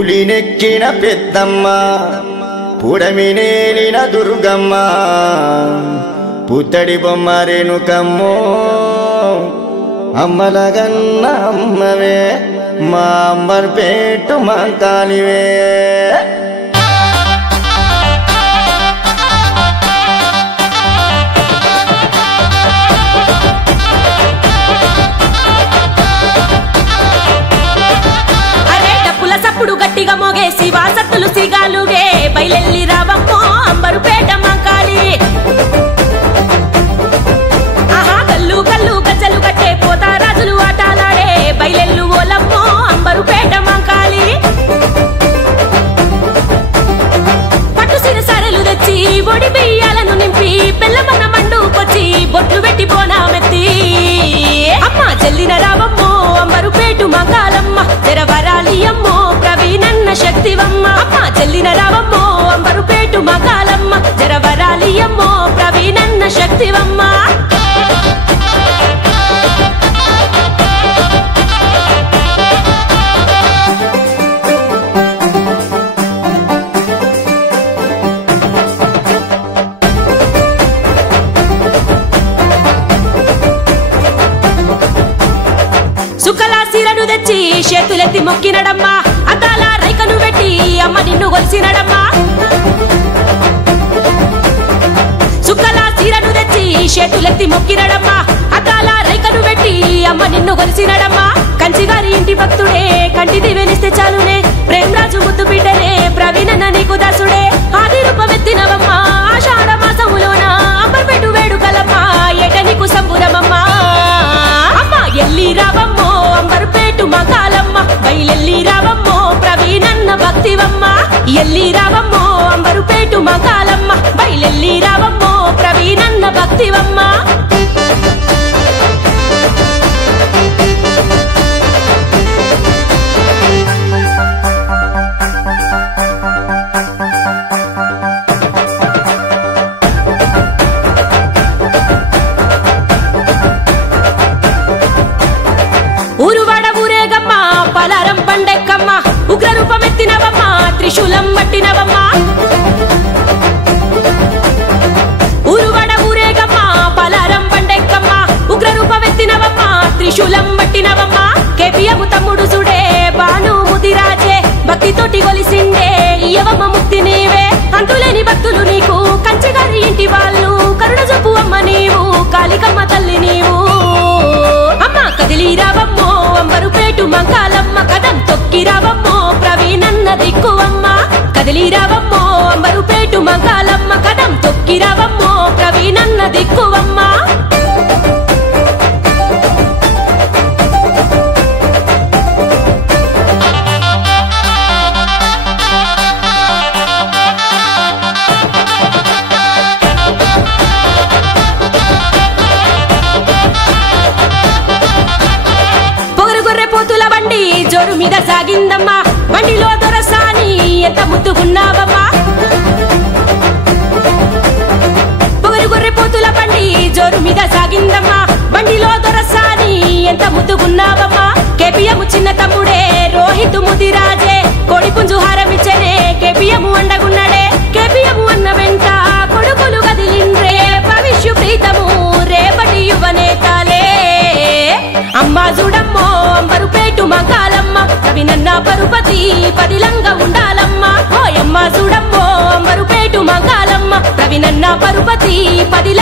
పులినెక్కిన పెద్దమ్మ పుడమినేలిన దుర్గమ్మ పుత్తడి బొమ్మ రేణుకమ్మో అమ్మలగన్న అమ్మవే మా అంబర్పేట మంకాలివే సప్పుడు గట్టిగా మోగే శివా సత్తులు సిగాలుగే బయలెల్లి రావమ్మో అంబరుపేట మంకాలి ఆహా కల్లు కల్లు గజ్జలు కట్టే పోతారాజులు ఆటలాడే బయలెల్లు ఓలమ్మో అంబరుపేట మంకాలి పట్టు సిరసారెలు తెచ్చి ఒడి బియ్యాలను నింపి బెల్లమన్న మండుకొచ్చి బొట్లు పెట్టి బోనామెత్తి అమ్మ చెల్లిన రావమ్మో అంబరుపేట మంకాలమ్మ తెరవరాలి అమ్మో ప్రవీణన్న శక్తివమ్మ అమ్మ చెల్లిన రావమ్మో అంబరుపేట మంకాలమ్మ తెరవరాలి అమ్మో ప్రవీణన్న శక్తివమ్మ తెచ్చి చేతులెత్తి మొక్కినడమ్మా అద్దాల రైకను పెట్టి అమ్మ నిన్ను గొలిసినడమ్మా సుక్కల చీరను తెచ్చి చేతులెత్తి మొక్కినడమ్మా అద్దాల రైకను పెట్టి అమ్మ నిన్ను గొలిసినడమ్మా కంచిగారి ఇంటి భక్తుడే కంటిది వెలిస్తే చాలునే ప్రేమరాజు ముద్దు బిడ్డనే ప్రవీణన్న నీకు దాసుడే ఆది రూపమెత్తినవమ్మా ఆషాఢ మాసములోన అంబర్పేట వేడుకలమ్మ ఏట నీకు సంబురమమ్మా అమ్మ ఎల్లి రావమ్మో అంబర్పేట మంకాలమ్మ బయలెల్లి రావమ్మో ప్రవీణన్న భక్తివమ్మ ఎల్లి రావమ్మో అంబరుపేట మంకాలమ్మ బయలెల్లి రావమ్మో ప్రవీణన్న భక్తివమ్మ ఉగ్రరూపమెత్తినవమ్మ త్రిశూలం పట్టినవమ్మ ఊరువడ ఊరేగమ్మ పలారం పండెక్కమ్మ ఉగ్రరూపమెత్తినవమ్మ త్రిశూలం పట్టినవమ్మ కేపియము తమ్ముడు సుడే బాను ముదిరాజే భక్తితోటి గొలిసిండే ఇయ్యవమ్మ ముక్తి నీవే అంతులేని భక్తులు నీకు కంచిగారి ఇంటి వాళ్ళు కరుణ చూపు అమ్మ నీవు కాళికమ్మ తల్లి నీవు అమ్మ కదిలి రావమ్మో అంబరుపేట మంకాలమ్మ కదం తొక్కి రావమ్మో ప్రవీణన్న దిక్కువమ్మ కదిలి రావమ్మో అంబరుపేట మంకాలమ్మ కదం తొక్కి రావమ్మో ప్రవీణన్న దిక్కువమ్మ జోరు మీద సాగిందమ్మా బండిలో దొరసాని ఎంత ముద్దుకున్నావమ్మా పొగరు గొర్రె పోతుల బండి జోరు మీద సాగిందమ్మా బండిలో దొరసాని ఎంత ముద్దుకున్నావమ్మా కేపియము చిన్న తమ్ముడే రోహితు ముదిరాజే కోడి పుంజు హారమిచ్చనే కేపియము అండగున్నాడే కేపియము అన్న వెంట కొడుకులు గదిలిండ్రే భవిష్యు ప్రీతము రేపటి యువనేతాలే అమ్మా చూడమ్మో అంబరుపేట మంకాలమ్మ ప్రవీణన్న పరుపతి పదిలంగా ఉండాలమ్మా ఓయమ్మ చూడమ్మో అంబరుపేట మంకాలమ్మ ప్రవీణన్న పరుపతి పదిలంగా